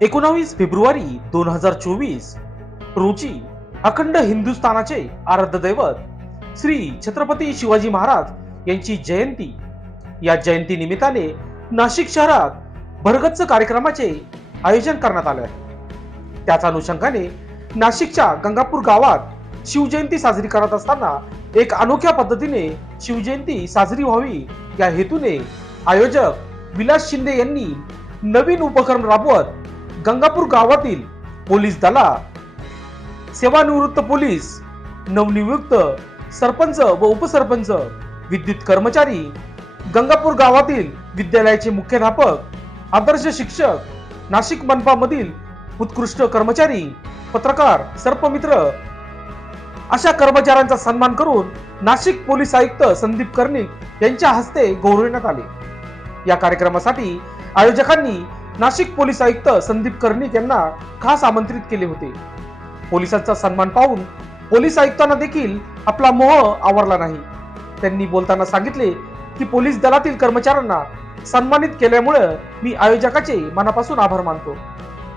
19 February 2024 रोजी अखंड हिंदुस्थानाचे आराध्य दैवत श्री छत्रपती शिवाजी महाराज यांची जयंती। या जयंती निमित्ताने नाशिक शहरात भरगच्च कार्यक्रमाचे आयोजन करण्यात आले आहे। त्याच अनुषंगाने नाशिकच्या गंगापूर गावात शिवजयंती साजरी करत असताना एक अनोख्या पद्धतीने शिवजयंती साजरी व्हावी या हेतूने आयोजक विलास शिंदे यांनी नवीन उपक्रम राबवत गंगापूर गावातील पोलीस दलात सेवानिवृत्त पोलीस, नवनियुक्त सरपंच व उपसरपंच, विद्युत कर्मचारी, गंगापूर गावातील विद्यालयाचे मुख्याध्यापक, आदर्श शिक्षक, नाशिक मनपा मधील उत्कृष्ट कर्मचारी, पत्रकार, सर्पमित्र अशा कर्मचाऱ्यांचा सन्मान करून नाशिक पोलीस आयुक्त संदीप कर्णिक यांच्या हस्ते गौरविण्यात आले। या कार्यक्रमासाठी आयोजकांनी नाशिक पोलीस आयुक्त संदीप कर्णिक यांना खास आमंत्रित केले होते। पोलिसांचा सन्मान पाहून पोलीस आयुक्तांना देखील आपला मोह आवरला नाही। त्यांनी बोलताना सांगितले की पोलीस दलातील कर्मचाऱ्यांना सन्मानित केल्यामुळे मी आयोजकाचे मनापासून आभार मानतो।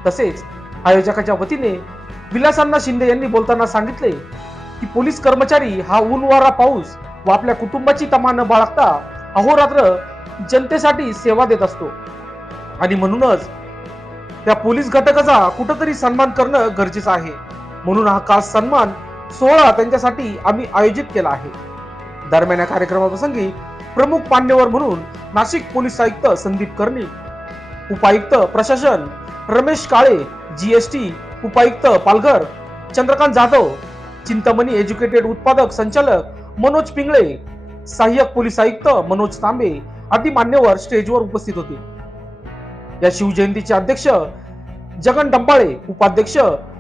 तसेच आयोजकाच्या वतीने विलासांना शिंदे यांनी बोलताना सांगितले की पोलीस कर्मचारी हा ऊन वारा पाऊस व आपल्या कुटुंबाची तमा न बाळगता अहोरात्र जनतेसाठी सेवा देत असतो आणि म्हणूनच त्या पोलीस घटकाचा कुठेतरी सन्मान करणं गरजेचं आहे। म्हणून हा खास सन्मान सोहळा त्यांच्यासाठी आम्ही आयोजित केला आहे। दरम्यान या कार्यक्रमाप्रसंगी प्रमुख मान्यवर म्हणून नाशिक पोलीस आयुक्त संदीप कर्णिक, उपायुक्त प्रशासन रमेश काळे, जीएसटी उपायुक्त पालघर चंद्रकांत जाधव, चिंतामणी एज्युकेटेड उत्पादक संचालक मनोज पिंगळे, सहाय्यक पोलीस आयुक्त मनोज तांबे आदी मान्यवर स्टेजवर उपस्थित होते। या शिवजयंतीचे अध्यक्ष जगन डंबाळे, उपाध्यक्ष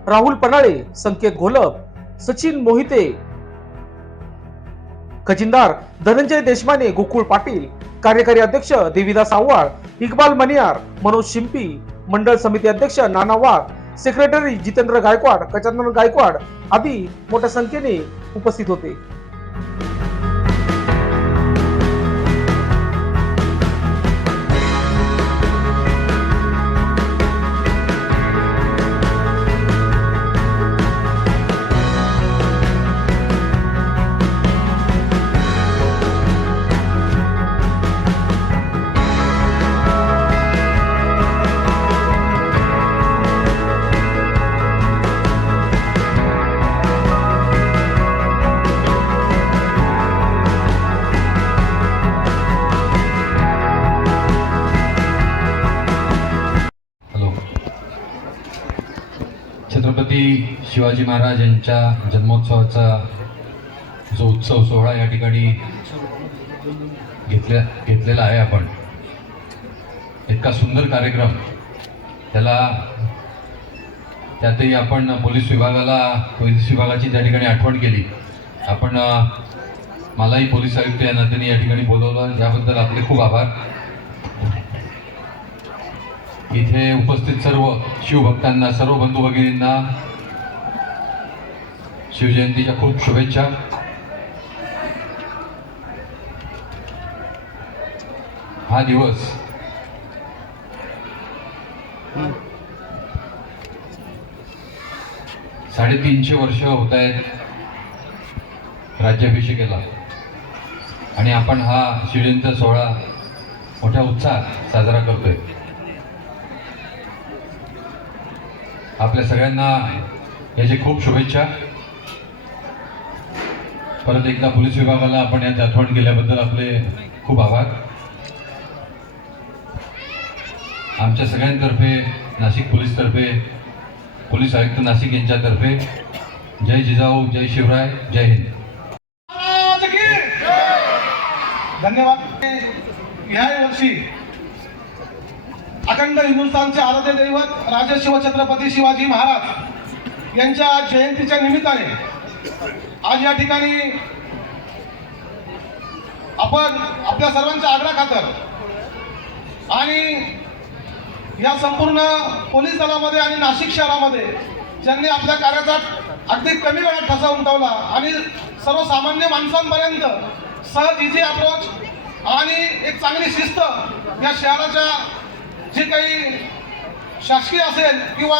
राहुल पनाळे, संकेत घोलप, सचिन मोहिते, खजिनदार धनंजय देशमाने, गोकुळ पाटील, कार्यकारी अध्यक्ष देवीदास आव्हाड, इक्बाल मनियार, मनोज शिंपी, मंडळ समिती अध्यक्ष नाना वाघ, सेक्रेटरी जितेंद्र गायकवाड, गजानन गायकवाड आदी मोठ्या संख्येने उपस्थित होते। छत्रपती शिवाजी महाराज यांच्या जन्मोत्सवाचा जो उत्सव सोहळा या ठिकाणी घेतलेला आहे आपण, इतका सुंदर कार्यक्रम, त्यातही आपण पोलीस विभागाची त्या ठिकाणी आठवण केली। आपण मलाही पोलीस आयुक्त या नात्याने या ठिकाणी बोलवलं, याबद्दल आपले खूप आभार। इथे उपस्थित सर्व शिवभक्तांना, सर्व बंधू भगिनींना शिवजयंतीच्या खूप शुभेच्छा। हा दिवस साडेतीनशे वर्ष होत आहेत राज्याभिषेकाला आणि आपण हा शिवजयंतीचा सोहळा मोठ्या उत्साहात साजरा करतोय। आपल्या सगळ्यांना याची खूप शुभेच्छा। परत एकदा पोलीस विभागाला आपण याची आठवण केल्याबद्दल आपले खूप आभार। आमच्या सगळ्यांतर्फे, नाशिक पोलीस तर्फे, पोलीस आयुक्त नाशिक यांच्यातर्फे जय जिजाऊ, जय शिवराय, जय हिंद। धन्यवाद। या वर्षी अखंड हिंदुस्थानचे आराध्य दैवत राजे शिवछत्रपती शिवाजी महाराज यांच्या जयंतीच्या निमित्ताने आज या ठिकाणी आपण आपल्या सर्वांच्या आग्रहाखातर आणि या संपूर्ण पोलीस दलामध्ये आणि नाशिक शहरामध्ये ज्यांनी आपल्या कार्याचा अगदी कमी वेळात ठसा उमटवला आणि सर्वसामान्य माणसांपर्यंत सहज इझी अप्रोच आणि एक चांगली शिस्त या शहराच्या जे काही शासकीय असेल किंवा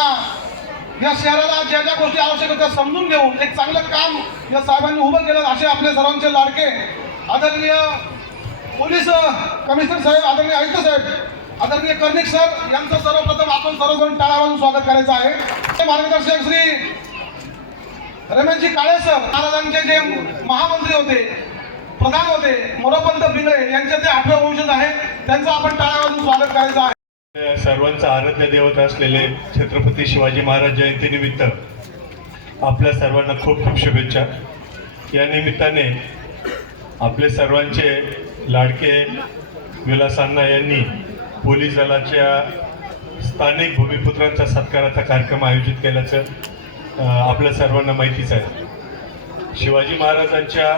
या शहराला ज्या ज्या गोष्टी आवश्यक आहेत त्या समजून घेऊन एक चांगलं काम या साहेबांनी उभं केलं, असे आपले सर्वांचे लाडके आदरणीय पोलीस कमिशनर साहेब, आदरणीय आयुक्त साहेब, आदरणीय कर्णिक सर यांचं सर्वप्रथम आपण सर्वजण टाळ्या वाजवून स्वागत करायचं आहे. ते मार्गदर्शक श्री रमेशजी काळे सर, महाराजांचे जे महामंत्री होते, प्रधान होते, मोरोपंत भिंगळे यांचे ते 8वे वंशज आहेत, त्यांचं आपण टाळ्या वाजवून स्वागत करायचं आहे. सर्वांचा आराध्य देवता असलेले छत्रपती शिवाजी महाराज जयंतीनिमित्त आपल्या सर्वांना खूप खूप शुभेच्छा. या निमित्ताने आपले सर्वांचे लाडके विलास अण्णा यांनी पोलीस दलाच्या स्थानिक भूमिपुत्रांचा सत्काराचा कार्यक्रम आयोजित केल्याचं आपल्या सर्वांना माहितीच आहे. शिवाजी महाराजांच्या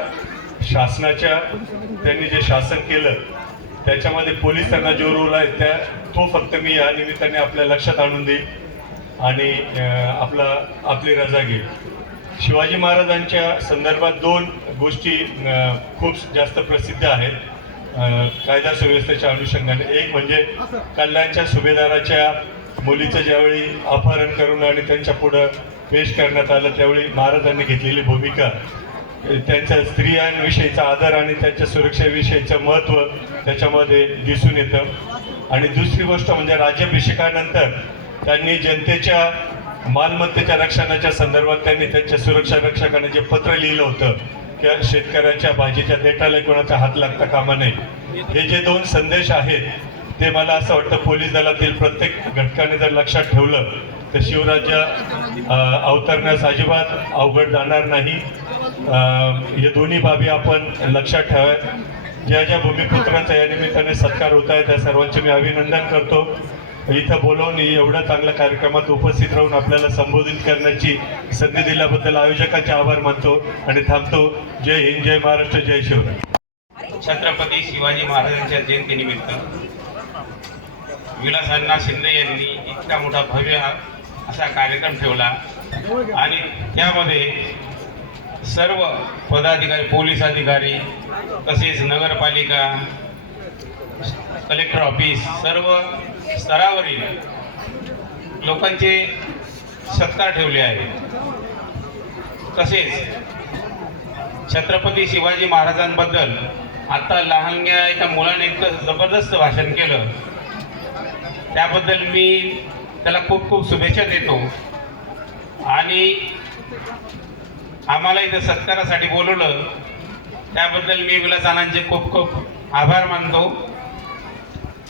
शासनाच्या त्यांनी जे शासन केलं त्याच्यामध्ये पोलिसांना जो रोल आहे तो फक्त मी या निमित्ताने आपल्या लक्षात आणून देईल आणि आपली रजा घेईल. शिवाजी महाराजांच्या संदर्भात 2 गोष्टी खूप जास्त प्रसिद्ध आहेत कायदा सुव्यवस्थेच्या अनुषंगाने. एक म्हणजे कल्याणच्या सुभेदाराच्या मुलीचं ज्यावेळी अपहरण करून आणि त्यांच्या पुढं पेश करण्यात आलं त्यावेळी महाराजांनी घेतलेली भूमिका, त्यांच्या स्त्रियांविषयीचा आदर आणि त्यांच्या सुरक्षेविषयीचं महत्त्व त्याच्यामध्ये दिसून येतं. आणि दुसरी गोष्ट म्हणजे राज्याभिषेकानंतर त्यांनी जनतेच्या मालमत्तेच्या रक्षणाच्या संदर्भात त्यांनी त्यांच्या सुरक्षा रक्षकाने जे पत्र लिहिलं होतं की शेतकऱ्याच्या भाजीच्या देठाला कोणाचा हात लागता कामा नये, हे जे 2 संदेश आहेत ते मला असं वाटतं पोलीस दलातील प्रत्येक घटकाने जर लक्षात ठेवलं तर शिवराज्य अवतरण्यास अजिबात अवघड जाणार नाही. हे दोन्ही बाबी आपण लक्षात ठेवाव्या. ज्या ज्या भूमिपुत्रांचा या निमित्ताने सत्कार होत आहे त्या सर्वांचे मी अभिनंदन करतो. इथं बोलावून एवढ्या चांगल्या कार्यक्रमात उपस्थित राहून आपल्याला संबोधित करण्याची संधी दिल्याबद्दल आयोजकांचे आभार मानतो आणि थांबतो. जय हिंद, जय महाराष्ट्र, जय शिवराय. छत्रपती शिवाजी महाराजांच्या जयंतीनिमित्त विलास अण्णा शिंदे यांनी इतका मोठा भव्य असा कार्यक्रम ठेवला आणि त्यामध्ये सर्व पदाधिकारी, पोलीस अधिकारी, तसेच नगरपालिका, कलेक्टर ऑफिस, सर्व स्तरावरील लोकांचे सत्कार ठेवले आहे. तसेच छत्रपती शिवाजी महाराजांबद्दल आता लहानग्या एका मुलाने इतकं जबरदस्त भाषण केलं, त्याबद्दल मी त्याला खूप खूप शुभेच्छा देतो. आणि आम्हाला इथं सत्कारासाठी बोलवलं त्याबद्दल मी विलास अण्णांचे खूप खूप आभार मानतो.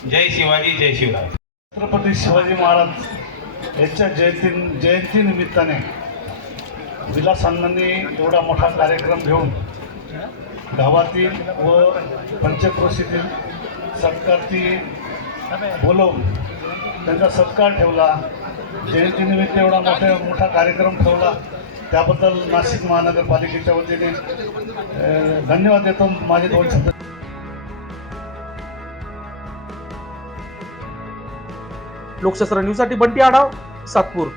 जय शिवाजी, जय शिवराय. छत्रपती शिवाजी महाराज यांच्या जयंतीनिमित्ताने विलास अण्णांनी एवढा मोठा कार्यक्रम घेऊन गावातील व पंचक्रोशीतील सत्कारती बोलवून त्यांचा सत्कार ठेवला. जयंतीनिमित्त एवढा मोठा कार्यक्रम ठेवला त्याबद्दल नाशिक महानगरपालिकेच्या वतीने धन्यवाद देतो. माझे 2 शब्द. लोकशास्त्र न्यूजसाठी बंटी आढाव, सातपूर.